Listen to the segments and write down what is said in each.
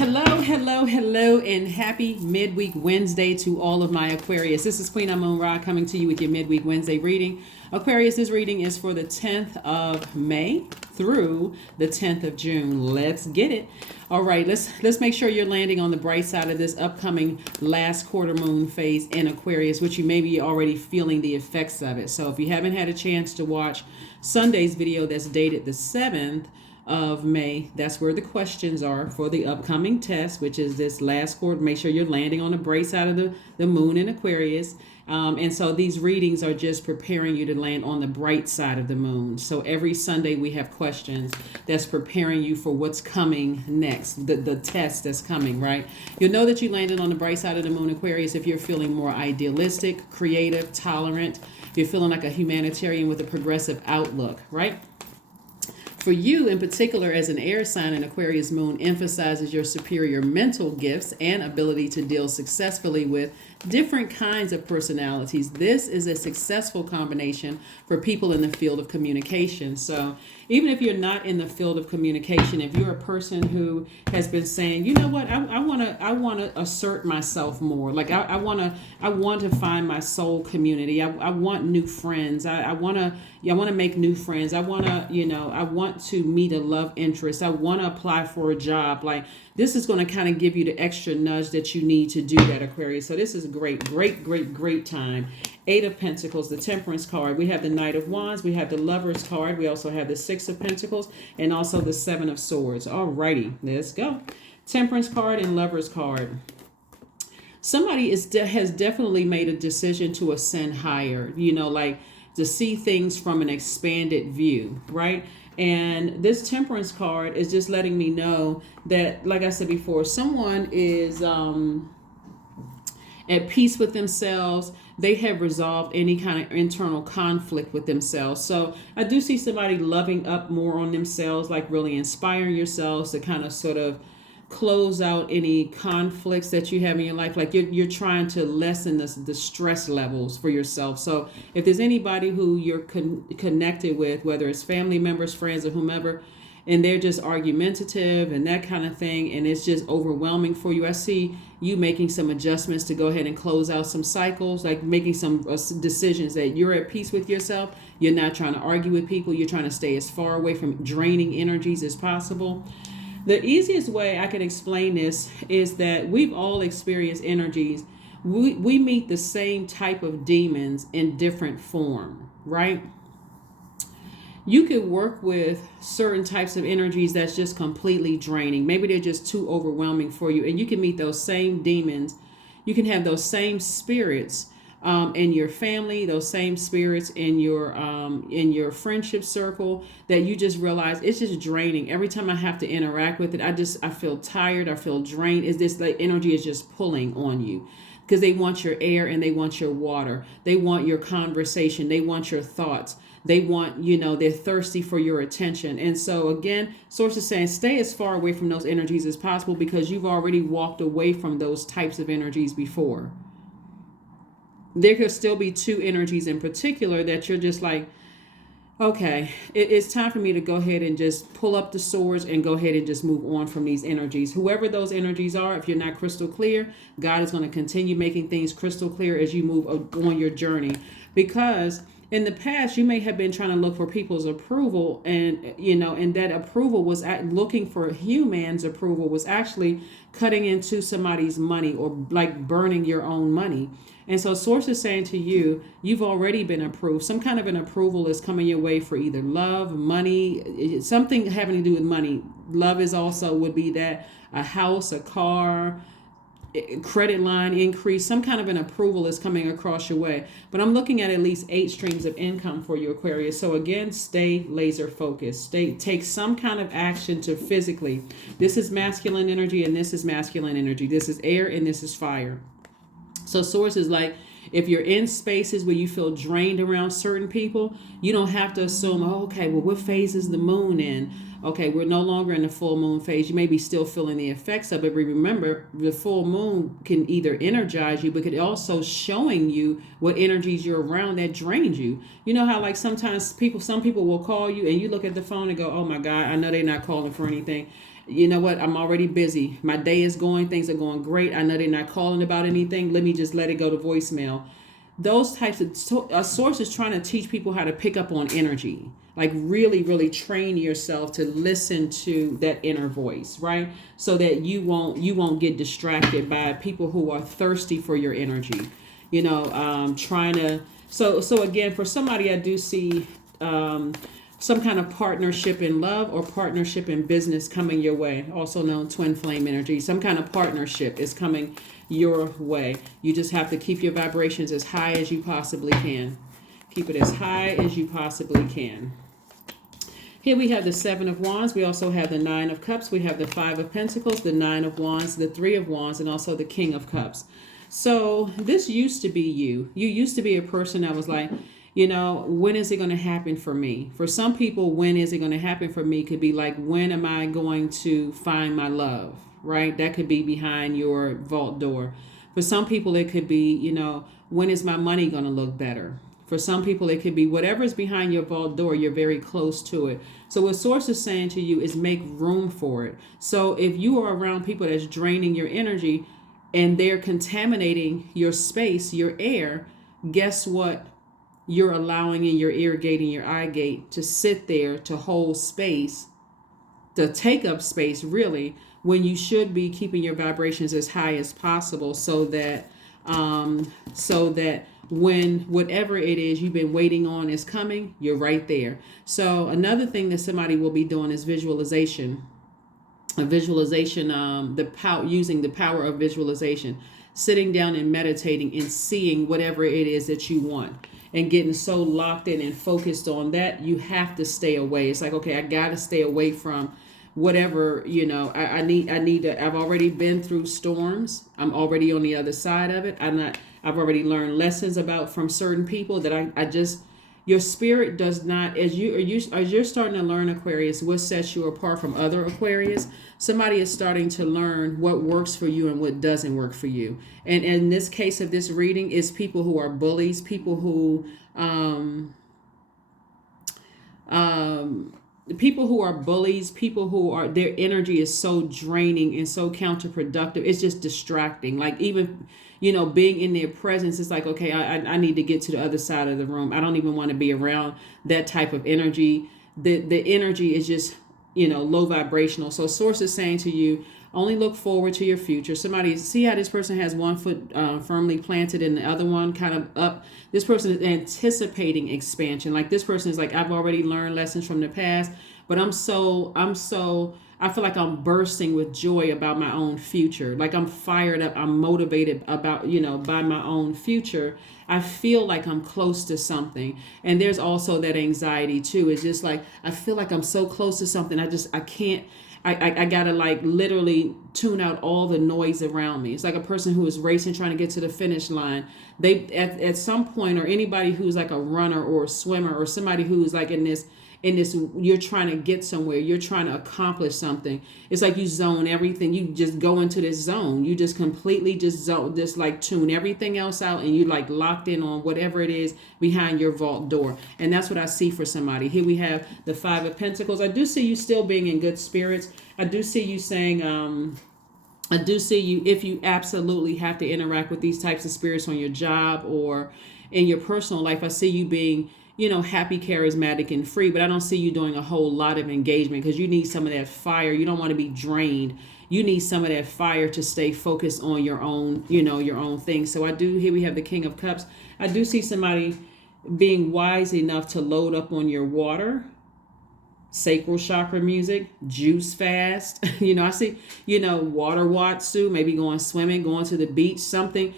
Hello, and happy midweek Wednesday to all of my Aquarius. This is Queen Amun-Ra coming to you with your midweek Wednesday reading. Aquarius, this reading is for the 10th of May through the 10th of June. Let's get it. All right, let's make sure you're landing on the bright side of this upcoming last quarter moon phase in Aquarius, which you may be already feeling the effects of it. So if you haven't had a chance to watch Sunday's video that's dated the 7th of May, that's where the questions are for the upcoming test, which is this last quarter. Make sure you're landing on the bright side of the moon in Aquarius. And so these readings are just preparing you to land on the bright side of the moon. So every Sunday we have questions that's preparing you for what's coming next, the test that's coming, right? You'll know that you landed on the bright side of the moon, Aquarius, if you're feeling more idealistic, creative, tolerant, if you're feeling like a humanitarian with a progressive outlook, right? For you in particular, as an air sign, an Aquarius moon emphasizes your superior mental gifts and ability to deal successfully with different kinds of personalities. This is a successful combination for people in the field of communication. So even if you're not in the field of communication, if you're a person who has been saying, you know what, I want to assert myself more. Like I want to find my soul community. I want new friends. I want to make new friends. I want to meet a love interest. I want to apply for a job. Like this is going to kind of give you the extra nudge that you need to do that, Aquarius. So this is a great time. 8 of Pentacles, the Temperance card. We have the Knight of Wands. We have the Lovers card. We also have the 6 of Pentacles and also the 7 of Swords. Alrighty, let's go. Temperance card and Lovers card. Somebody has definitely made a decision to ascend higher, like to see things from an expanded view, right? And this Temperance card is just letting me know that, like I said before, someone is at peace with themselves. They have resolved any kind of internal conflict with themselves. So I do see somebody loving up more on themselves, like really inspiring yourselves to kind of sort of close out any conflicts that you have in your life. Like you're trying to lessen the stress levels for yourself. So if there's anybody who you're connected with, whether it's family members, friends, or whomever, and they're just argumentative and that kind of thing, and it's just overwhelming for you, I see you making some adjustments to go ahead and close out some cycles, like making some decisions that you're at peace with yourself. You're not trying to argue with people. You're trying to stay as far away from draining energies as possible. The easiest way I can explain this is that we've all experienced energies. We meet the same type of demons in different form, right? You could work with certain types of energies that's just completely draining. Maybe they're just too overwhelming for you. And you can meet those same demons. You can have those same spirits in your family, those same spirits in your friendship circle, that you just realize it's just draining. Every time I have to interact with it, I feel tired. I feel drained. Is this like energy is just pulling on you? Because they want your air and they want your water. They want your conversation. They want your thoughts. They want, they're thirsty for your attention. And so again, Source is saying stay as far away from those energies as possible because you've already walked away from those types of energies before. There could still be 2 energies in particular that you're just like, okay, it's time for me to go ahead and just pull up the swords and go ahead and just move on from these energies. Whoever those energies are, if you're not crystal clear, God is going to continue making things crystal clear as you move on your journey. Because in the past, you may have been trying to look for people's approval, and and that approval was looking for humans' approval was actually cutting into somebody's money or like burning your own money. And so Source is saying to you, you've already been approved. Some kind of an approval is coming your way for either love, money, something having to do with money. Love is also would be that a house, a car, credit line increase, some kind of an approval is coming across your way. But I'm looking at least 8 streams of income for you, Aquarius. So again, stay laser focused. Take some kind of action to physically. This is masculine energy and this is masculine energy. This is air and this is fire. So Source is like, if you're in spaces where you feel drained around certain people, you don't have to assume, what phase is the moon in? Okay, we're no longer in the full moon phase. You may be still feeling the effects of it, but remember, the full moon can either energize you, but could also showing you what energies you're around that drains you. You know how like sometimes some people will call you and you look at the phone and go, oh my God, I know they're not calling for anything. you know what, I'm already busy. My day is going, things are going great. I know they're not calling about anything. Let me just let it go to voicemail. Those types of a source is trying to teach people how to pick up on energy, like really, really train yourself to listen to that inner voice, right? So that you won't get distracted by people who are thirsty for your energy, trying to. So again, for somebody, I do see some kind of partnership in love or partnership in business coming your way, also known twin flame energy. Some kind of partnership is coming your way. You just have to keep your vibrations as high as you possibly can. Keep it as high as you possibly can. Here we have the Seven of Wands. We also have the Nine of Cups. We have the Five of Pentacles, the Nine of Wands, the Three of Wands, and also the King of Cups. So this used to be you. You used to be a person that was like, when is it going to happen for me? For some people, when is it going to happen for me could be like, when am I going to find my love, right? That could be behind your vault door. For some people, it could be, when is my money going to look better? For some people, it could be whatever is behind your vault door, you're very close to it. So what Source is saying to you is make room for it. So if you are around people that's draining your energy and they're contaminating your space, your air, guess what? You're allowing in your ear gate and your eye gate to sit there, to hold space, to take up space, really, when you should be keeping your vibrations as high as possible so that when whatever it is you've been waiting on is coming, you're right there. So another thing that somebody will be doing is visualization. A visualization, using the power of visualization, sitting down and meditating and seeing whatever it is that you want. And getting so locked in and focused on that, you have to stay away. It's like, okay, I got to stay away from whatever, I need to, I've already been through storms. I'm already on the other side of it. I've already learned lessons from certain people that I just, your spirit does not, as you're starting to learn, Aquarius, what sets you apart from other Aquarius, somebody is starting to learn what works for you and what doesn't work for you. And in this case of this reading, is people who are bullies, people who people who are, their energy is so draining and so counterproductive. It's just distracting. Like even, being in their presence, it's like, okay, I need to get to the other side of the room. I don't even want to be around that type of energy. The energy is just, low vibrational. So Source is saying to you, only look forward to your future. Somebody, see how this person has one foot firmly planted and the other one kind of up. This person is anticipating expansion. Like this person is like, I've already learned lessons from the past, but I feel like I'm bursting with joy about my own future. Like I'm fired up. I'm motivated about, by my own future. I feel like I'm close to something. And there's also that anxiety too. It's just like, I feel like I'm so close to something. I gotta like literally tune out all the noise around me. It's like a person who is racing, trying to get to the finish line. They at some point, or anybody who's like a runner or a swimmer or somebody who's like in this, you're trying to get somewhere, you're trying to accomplish something. It's like you zone everything. You just go into this zone. You just completely just like tune everything else out, and you like locked in on whatever it is behind your vault door. And that's what I see for somebody. Here we have the Five of Pentacles. I do see you still being in good spirits. I do see you saying, I do see you, if you absolutely have to interact with these types of spirits on your job or in your personal life, I see you being, happy, charismatic, and free, but I don't see you doing a whole lot of engagement because you need some of that fire. You don't want to be drained. You need some of that fire to stay focused on your own, your own thing. So here we have the King of Cups. I do see somebody being wise enough to load up on your water, sacral chakra music, juice fast. I see, water watsu, maybe going swimming, going to the beach, something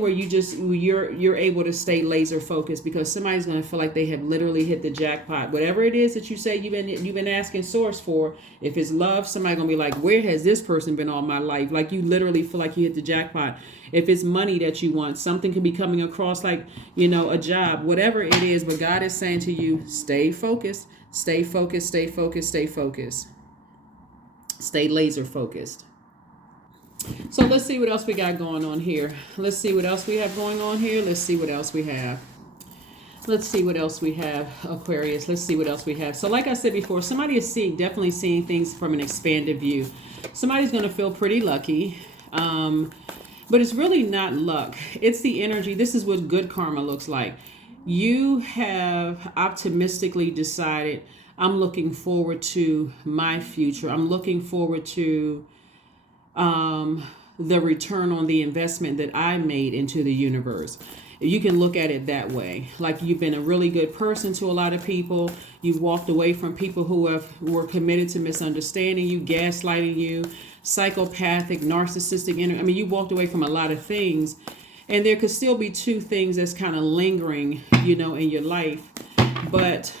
where you're able to stay laser focused, because somebody's going to feel like they have literally hit the jackpot. Whatever it is that you say you've been asking Source for, if it's love, somebody's going to be like, where has this person been all my life? Like you literally feel like you hit the jackpot. If it's money that you want, something could be coming across like, a job, whatever it is. But God is saying to you, stay focused, stay focused, stay focused, stay focused, stay laser focused. So let's see what else we got going on here. Let's see what else we have going on here. Let's see what else we have. Let's see what else we have, Aquarius. Let's see what else we have. So like I said before, somebody is definitely seeing things from an expanded view. Somebody's going to feel pretty lucky. But it's really not luck. It's the energy. This is what good karma looks like. You have optimistically decided, I'm looking forward to my future. I'm looking forward to the return on the investment that I made into the universe. You can look at it that way. Like you've been a really good person to a lot of people. You've walked away from people who were committed to misunderstanding you, gaslighting you, psychopathic, narcissistic. I mean, you walked away from a lot of things. And there could still be two things that's kind of lingering, in your life. But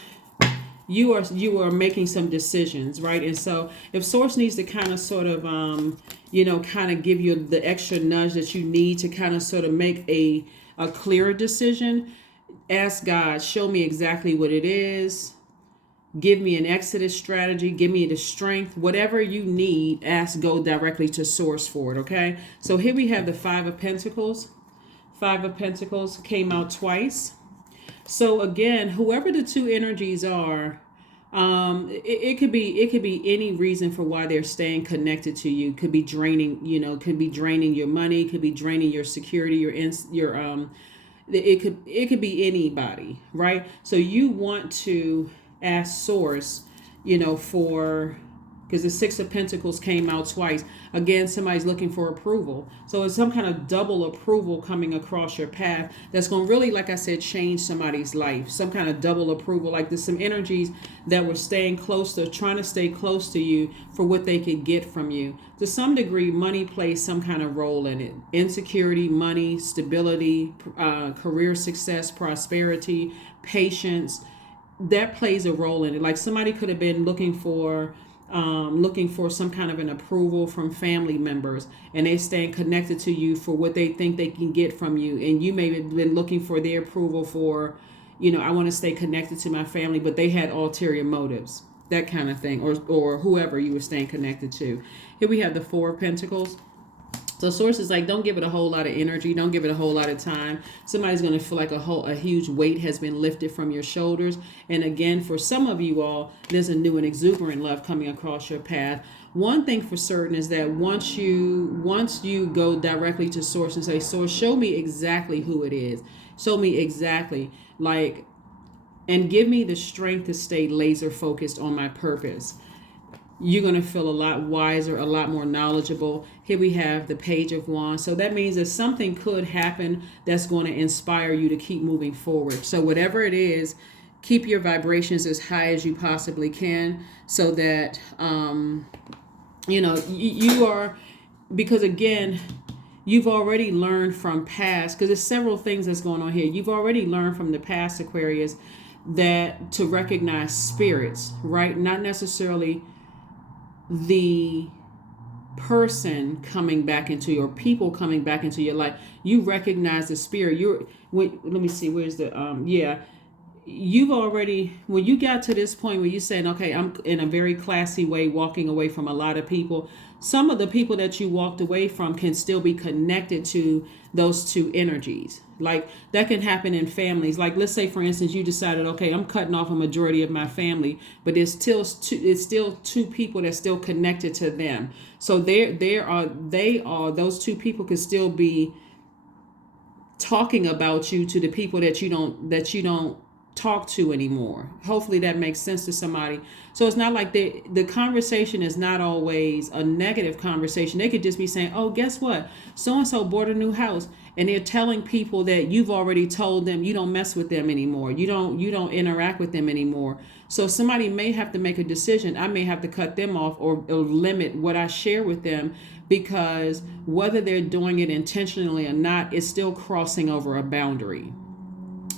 you are making some decisions, right? And so if Source needs to kind of sort of, kind of give you the extra nudge that you need to kind of sort of make a clearer decision, ask God, show me exactly what it is. Give me an exodus strategy. Give me the strength. Whatever you need, go directly to Source for it, okay? So here we have the Five of Pentacles. Five of Pentacles came out twice. So again, whoever the two energies are, it could be any reason for why they're staying connected to you. Could be draining, could be draining your money, could be draining your security, it could be anybody, right? So you want to ask Source, because the Six of Pentacles came out twice. Again, somebody's looking for approval. So it's some kind of double approval coming across your path that's going to really, like I said, change somebody's life. Some kind of double approval. Like there's some energies that were trying to stay close to you for what they could get from you. To some degree, money plays some kind of role in it. Insecurity, money, stability, career success, prosperity, patience. That plays a role in it. Like somebody could have been looking for some kind of an approval from family members, and they staying connected to you for what they think they can get from you, and you may have been looking for their approval for, I want to stay connected to my family, but they had ulterior motives, that kind of thing, or whoever you were staying connected to. Here we have the Four of Pentacles. So Source is like, don't give it a whole lot of energy. Don't give it a whole lot of time. Somebody's going to feel like a huge weight has been lifted from your shoulders. And again, for some of you all, there's a new and exuberant love coming across your path. One thing for certain is that once you go directly to Source and say, Source, show me exactly who it is. Show me exactly, and give me the strength to stay laser focused on my purpose. You're going to feel a lot wiser, a lot more knowledgeable. Here we have the Page of Wands. So that means that something could happen that's going to inspire you to keep moving forward. So whatever it is, keep your vibrations as high as you possibly can so that, you are, because again, you've already learned from past, because there's several things that's going on here. You've already learned from the past, Aquarius, that to recognize spirits, right? Not necessarily the person coming back into your people coming back into your life. You recognize the spirit. Let me see, where's the you've already, when you got to this point where you're saying, okay, I'm in a very classy way walking away from a lot of people, some of the people that you walked away from can still be connected to those two energies. Like that can happen in families. Like let's say, for instance, you decided, okay, I'm cutting off a majority of my family, but it's still two people that's still connected to them. So those two people could still be talking about you to the people that you don't talk to anymore. Hopefully that makes sense to somebody. So it's not like the conversation is not always a negative conversation. They could just be saying, oh, guess what? So-and-so bought a new house. And they're telling people that you've already told them you don't mess with them anymore. You don't interact with them anymore. So somebody may have to make a decision. I may have to cut them off or limit what I share with them, because whether they're doing it intentionally or not, it's still crossing over a boundary.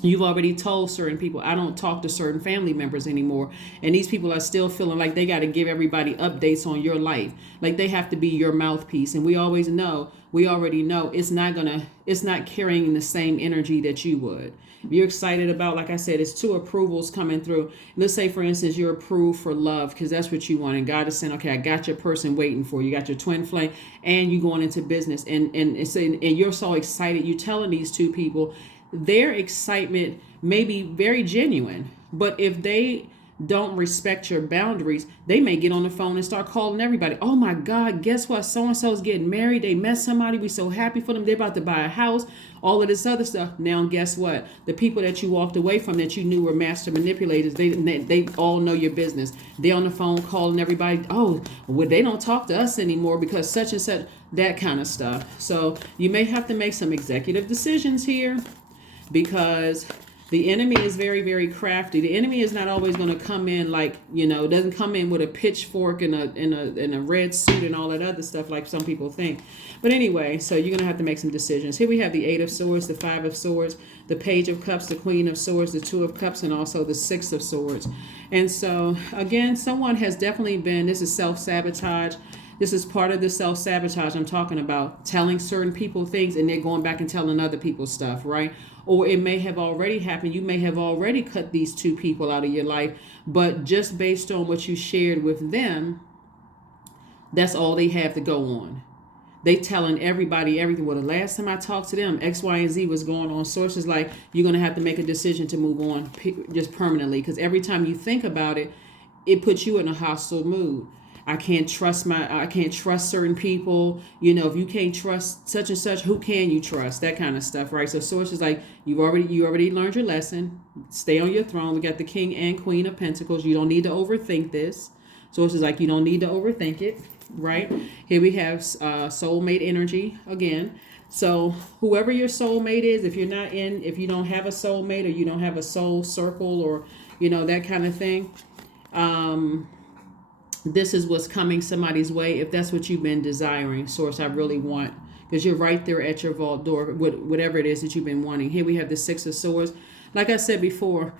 You've already told certain people, I don't talk to certain family members anymore. And these people are still feeling like they got to give everybody updates on your life. Like they have to be your mouthpiece. And we already know it's not carrying the same energy that you would. If you're excited about, like I said, it's two approvals coming through. Let's say, for instance, you're approved for love because that's what you want. And God is saying, okay, I got your person waiting for you. You got your twin flame and you going into business. And you're so excited. You're telling these two people, their excitement may be very genuine, but if they don't respect your boundaries, they may get on the phone and start calling everybody. Oh my God, guess what? So and so's getting married. They met somebody. We so happy for them. They're about to buy a house. All of this other stuff. Now, guess what? The people that you walked away from that you knew were master manipulators, they all know your business. They're on the phone calling everybody. Oh, well, they don't talk to us anymore because such and such, that kind of stuff. So you may have to make some executive decisions here, because the enemy is very, very crafty. The enemy is not always going to come in like, doesn't come in with a pitchfork and a red suit and all that other stuff like some people think. But anyway, so you're going to have to make some decisions. Here we have the 8 of Swords, the 5 of Swords, the Page of Cups, the Queen of Swords, the 2 of Cups, and also the 6 of Swords. And so, again, someone has definitely been, this is self-sabotage. This is part of the self-sabotage I'm talking about, telling certain people things and they're going back and telling other people stuff, right? Or it may have already happened. You may have already cut these 2 people out of your life, but just based on what you shared with them, that's all they have to go on. They telling everybody everything. Well, the last time I talked to them, X, Y, and Z was going on. Sources like, you're going to have to make a decision to move on just permanently, because every time you think about it, it puts you in a hostile mood. I can't trust certain people. If you can't trust such and such, who can you trust? That kind of stuff, right? So sources like, you already learned your lesson. Stay on your throne. We got the King and Queen of Pentacles. You don't need to overthink this. Sources like, you don't need to overthink it, right? Here we have soulmate energy again. So whoever your soulmate is, if you don't have a soulmate, or you don't have a soul circle, or that kind of thing, this is what's coming somebody's way. If that's what you've been desiring, source, I really want, because you're right there at your vault door, whatever it is that you've been wanting. Here we have the 6 of Swords. Like I said before,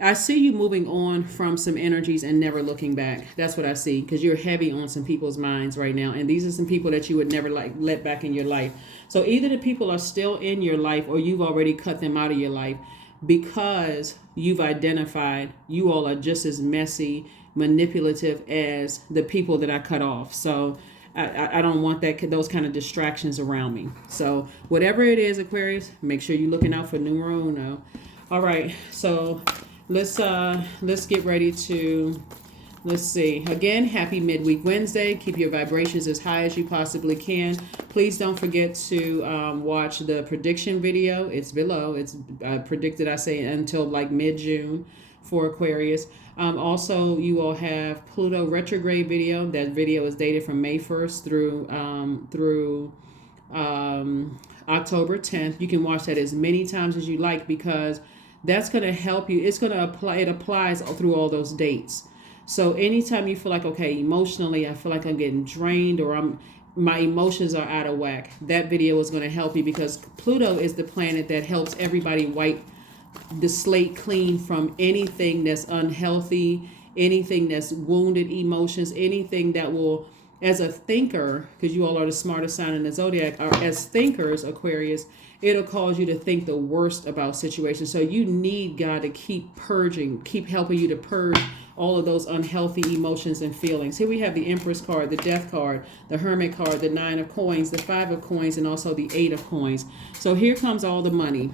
I see you moving on from some energies and never looking back. That's what I see, because you're heavy on some people's minds right now. And these are some people that you would never let back in your life. So either the people are still in your life, or you've already cut them out of your life, because you've identified you all are just as messy, manipulative as the people that I cut off. So I don't want those kind of distractions around me. So whatever it is, Aquarius, make sure you're looking out for numero uno. All right, so let's get ready to, let's see. Again, happy midweek Wednesday. Keep your vibrations as high as you possibly can. Please don't forget to watch the prediction video. It's below. It's predicted, I say, until like mid-June for Aquarius. Also, you all have Pluto retrograde video. That video is dated from May 1st through October 10th. You can watch that as many times as you like, because that's going to help you. It's going to apply. It applies through all those dates. So anytime you feel like, okay, emotionally, I feel like I'm getting drained, or my emotions are out of whack, that video is going to help you, because Pluto is the planet that helps everybody wipe the slate clean from anything that's unhealthy, anything that's wounded emotions, anything that will, as a thinker, because you all are the smartest sign in the Zodiac, are as thinkers, Aquarius, it'll cause you to think the worst about situations. So you need God to keep purging, keep helping you to purge all of those unhealthy emotions and feelings. Here we have the Empress card, the Death card, the Hermit card, the 9 of Coins, the 5 of Coins, and also the 8 of Coins. So here comes all the money.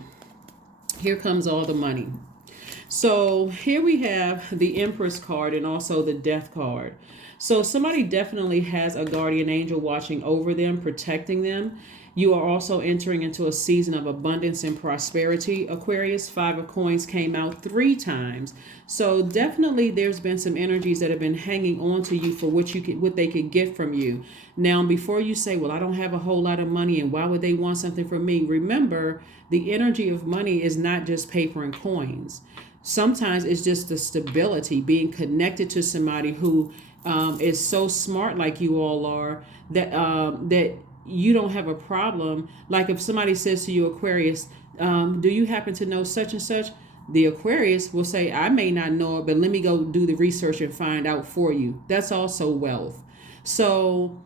Here comes all the money. So here we have the Empress card and also the Death card. So somebody definitely has a guardian angel watching over them, protecting them. You are also entering into a season of abundance and prosperity. Aquarius, 5 of Coins came out 3 times. So definitely there's been some energies that have been hanging on to you for what they could get from you. Now, before you say, well, I don't have a whole lot of money and why would they want something from me? Remember, the energy of money is not just paper and coins. Sometimes it's just the stability, being connected to somebody who is so smart like you all are, that you don't have a problem. Like if somebody says to you, Aquarius, do you happen to know such and such? The Aquarius will say, I may not know it, but let me go do the research and find out for you. That's also wealth. So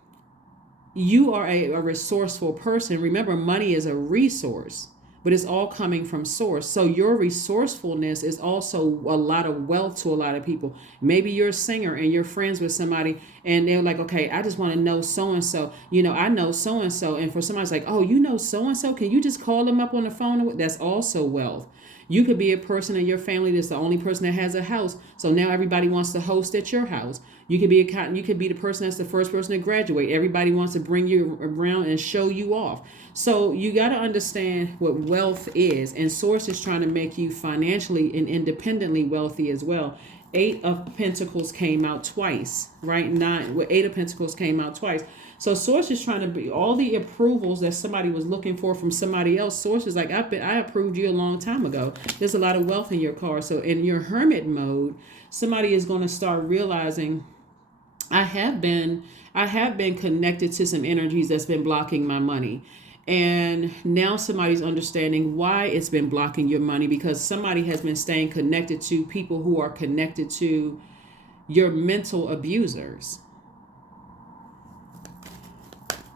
you are a resourceful person. Remember, money is a resource. but it's all coming from source. So your resourcefulness is also a lot of wealth to a lot of people. Maybe you're a singer and you're friends with somebody and they're like, okay, I just want to know so-and-so. I know so-and-so. And for somebody's like, oh, you know so-and-so? Can you just call them up on the phone? That's also wealth. You could be a person in your family that's the only person that has a house. So now everybody wants to host at your house. You could be the person that's the first person to graduate. Everybody wants to bring you around and show you off. So you got to understand what wealth is. And Source is trying to make you financially and independently wealthy as well. 8 of Pentacles came out twice, right? 8 of Pentacles came out twice. So Source is trying to be all the approvals that somebody was looking for from somebody else. Source is like, I approved you a long time ago. There's a lot of wealth in your card. So in your hermit mode, somebody is going to start realizing, I have been connected to some energies that's been blocking my money. And now somebody's understanding why it's been blocking your money, because somebody has been staying connected to people who are connected to your mental abusers.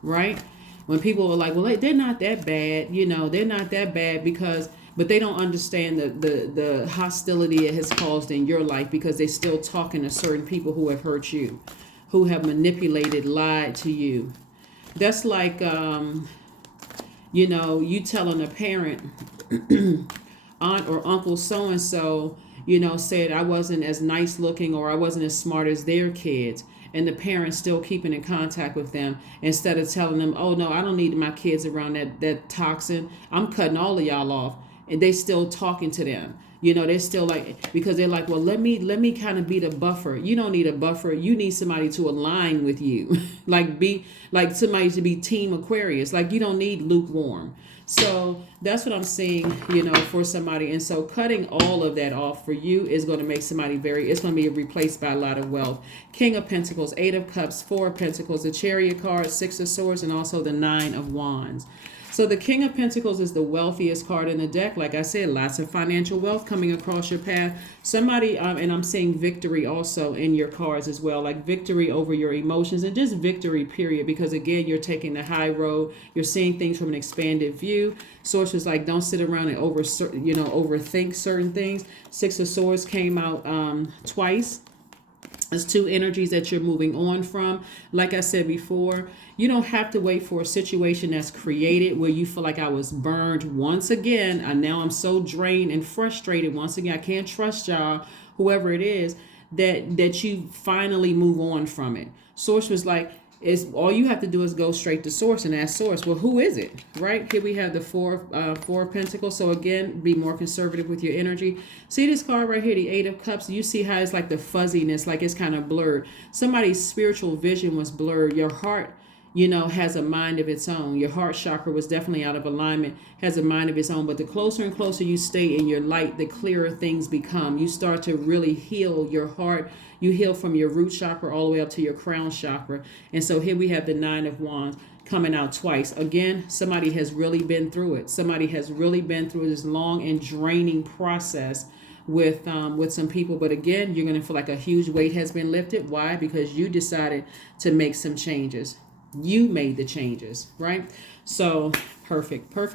Right? When people are like, well, they're not that bad, they're not that bad but they don't understand the hostility it has caused in your life, because they're still talking to certain people who have hurt you, who have manipulated, lied to you. That's like, you telling a parent, aunt or uncle so-and-so, said I wasn't as nice looking or I wasn't as smart as their kids. And the parents still keeping in contact with them, instead of telling them, oh no, I don't need my kids around that toxin. I'm cutting all of y'all off. And they still talking to them. They're still like, because they're like, well, let me kind of be the buffer. You don't need a buffer. You need somebody to align with you. Be somebody to be team Aquarius. Like, you don't need lukewarm. So that's what I'm seeing, for somebody. And so cutting all of that off for you is going to make somebody it's going to be replaced by a lot of wealth. King of Pentacles, 8 of Cups, 4 of Pentacles, the Chariot card, 6 of Swords, and also the 9 of Wands. So the King of Pentacles is the wealthiest card in the deck. Like I said, lots of financial wealth coming across your path. Somebody, and I'm seeing victory also in your cards as well, like victory over your emotions and just victory, period. Because again, you're taking the high road. You're seeing things from an expanded view. Source was like, don't sit around and overthink certain things. 6 of Swords came out twice. There's 2 energies that you're moving on from. Like I said before, you don't have to wait for a situation that's created where you feel like I was burned once again. And now I'm so drained and frustrated. Once again, I can't trust y'all, whoever it is, that you finally move on from it. Source was like, all you have to do is go straight to Source and ask Source, well, who is it? Right? Here we have the four of Pentacles. So again, be more conservative with your energy. See this card right here, the 8 of Cups. You see how it's like the fuzziness, like it's kind of blurred. Somebody's spiritual vision was blurred. Your heart, has a mind of its own. Your heart chakra was definitely out of alignment, has a mind of its own. But the closer and closer you stay in your light, the clearer things become. You start to really heal your heart. You heal from your root chakra all the way up to your crown chakra. And so here we have the 9 of Wands coming out twice. Again, somebody has really been through it. Somebody has really been through this long and draining process with some people. But again, you're going to feel like a huge weight has been lifted. Why? Because you decided to make some changes. You made the changes, right? So perfect. Let's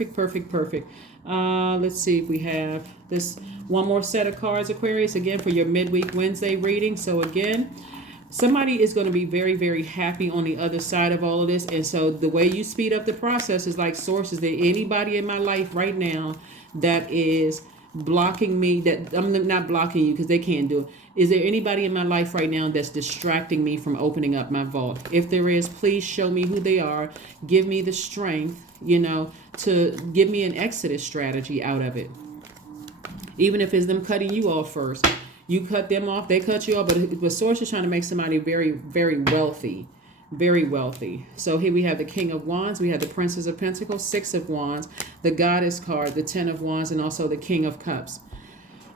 see if we have this one more set of cards, Aquarius, again for your midweek Wednesday reading. So again, somebody is going to be very, very happy on the other side of all of this. And so the way you speed up the process is like, Source, is there anybody in my life right now that is blocking me, that I'm not blocking you because they can't do it? Is there anybody in my life right now that's distracting me from opening up my vault? If there is, please show me who they are. Give me the strength, to give me an exodus strategy out of it. Even if it's them cutting you off first. You cut them off, they cut you off. But Source is trying to make somebody very, very wealthy. Very wealthy. So here we have the King of Wands. We have the Princess of Pentacles, 6 of Wands, the Goddess card, the 10 of Wands, and also the King of Cups.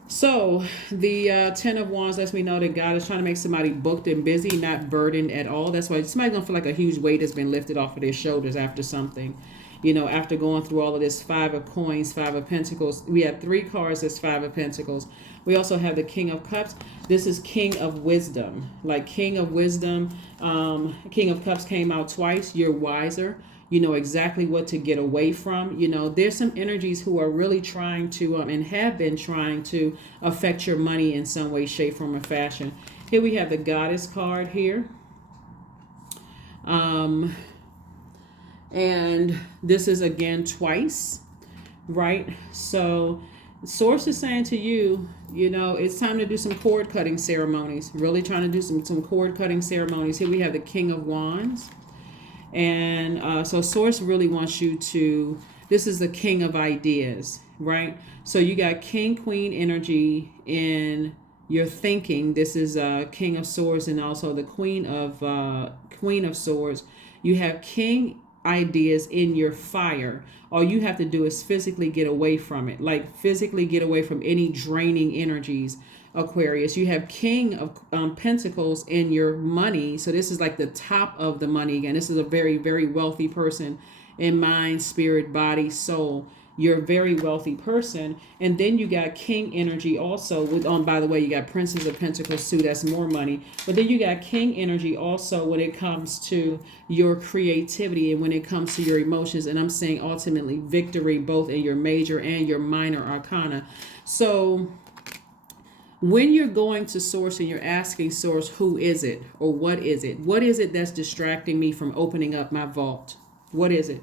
So the 10 of Wands lets me know that God is trying to make somebody booked and busy, not burdened at all. That's why somebody's going to feel like a huge weight has been lifted off of their shoulders after something. after going through all of this, Five of Coins, Five of Pentacles. We have 3 cards as Five of Pentacles. We also have the King of Cups. This is King of Wisdom. Like King of Wisdom. King of Cups came out twice. You're wiser. You know exactly what to get away from. There's some energies who are really trying to, and have been trying to affect your money in some way, shape, form, or fashion. Here we have the Goddess card here. And this is again twice, right? So Source is saying to you, it's time to do some cord cutting ceremonies. Really trying to do some cord cutting ceremonies. Here we have the King of Wands. And so Source really wants you to, this is the King of Ideas, right? So you got King, Queen energy in your thinking. This is King of Swords and also the Queen of Swords. You have King ideas in your fire. All you have to do is physically get away from it, like physically get away from any draining energies, Aquarius. You have King of Pentacles in your money. So this is like the top of the money. Again, this is a very, very wealthy person in mind, spirit, body, soul. You're a very wealthy person. And then you got King energy also with, by the way, you got Princess of Pentacles too. That's more money. But then you got King energy also when it comes to your creativity and when it comes to your emotions. And I'm saying ultimately victory, both in your major and your minor arcana. So when you're going to Source and you're asking Source, who is it or what is it? What is it that's distracting me from opening up my vault? What is it?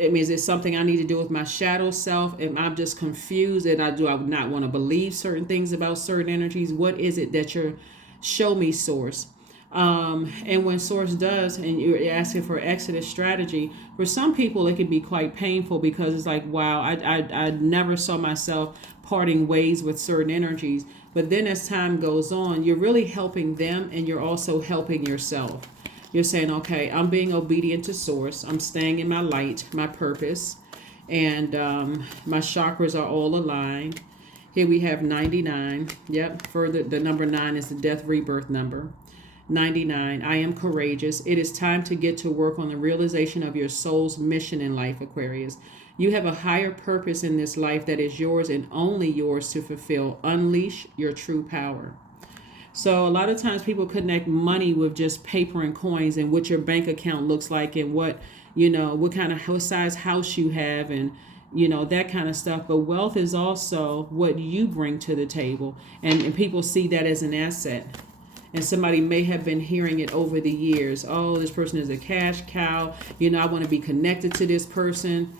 I mean, is it something I need to do with my shadow self? Am I just confused and I not want to believe certain things about certain energies? What is it that you're, show me, Source? And when Source does, and you're asking for exodus strategy, for some people it can be quite painful because it's like, wow, I never saw myself parting ways with certain energies. But then as time goes on, you're really helping them and you're also helping yourself. You're saying, okay, I'm being obedient to Source. I'm staying in my light, my purpose, and my chakras are all aligned. Here we have 99. Yep, further, the number 9 is the death rebirth number. 99, I am courageous. It is time to get to work on the realization of your soul's mission in life, Aquarius. You have a higher purpose in this life that is yours and only yours to fulfill. Unleash your true power. So a lot of times people connect money with just paper and coins and what your bank account looks like and what size house you have and, that kind of stuff. But wealth is also what you bring to the table. And people see that as an asset. And somebody may have been hearing it over the years. Oh, this person is a cash cow. I want to be connected to this person.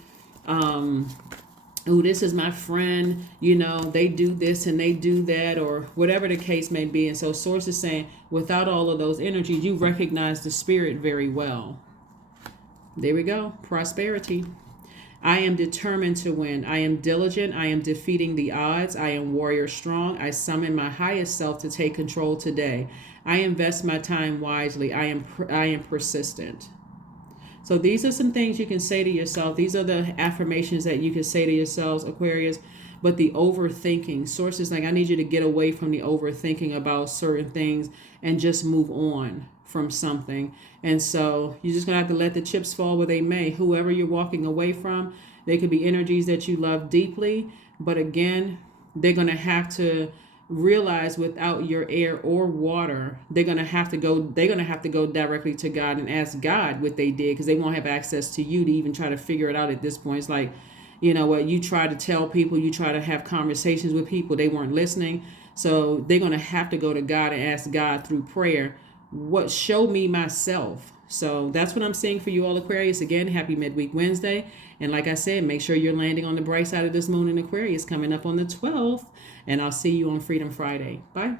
Oh, this is my friend, they do this and they do that, or whatever the case may be. And so Source is saying, without all of those energies, you recognize the spirit very well. There we go. Prosperity. I am determined to win. I am diligent. I am defeating the odds. I am warrior strong. I summon my highest self to take control today. I invest my time wisely. I am persistent. So these are some things you can say to yourself. These are the affirmations that you can say to yourselves, Aquarius. But the overthinking, Source is like, I need you to get away from the overthinking about certain things and just move on from something. And so you're just going to have to let the chips fall where they may. Whoever you're walking away from, they could be energies that you love deeply. But again, they're going to have to realize without your air or water, they're going to have to go directly to God and ask God what they did, because they won't have access to you to even try to figure it out at this point. It's like, what you try to tell people, you try to have conversations with people, they weren't listening. So they're going to have to go to God and ask God through prayer, show me myself. So that's what I'm seeing for you all, Aquarius. Again, happy midweek Wednesday. And like I said, make sure you're landing on the bright side of this moon in Aquarius coming up on the 12th. And I'll see you on Freedom Friday. Bye.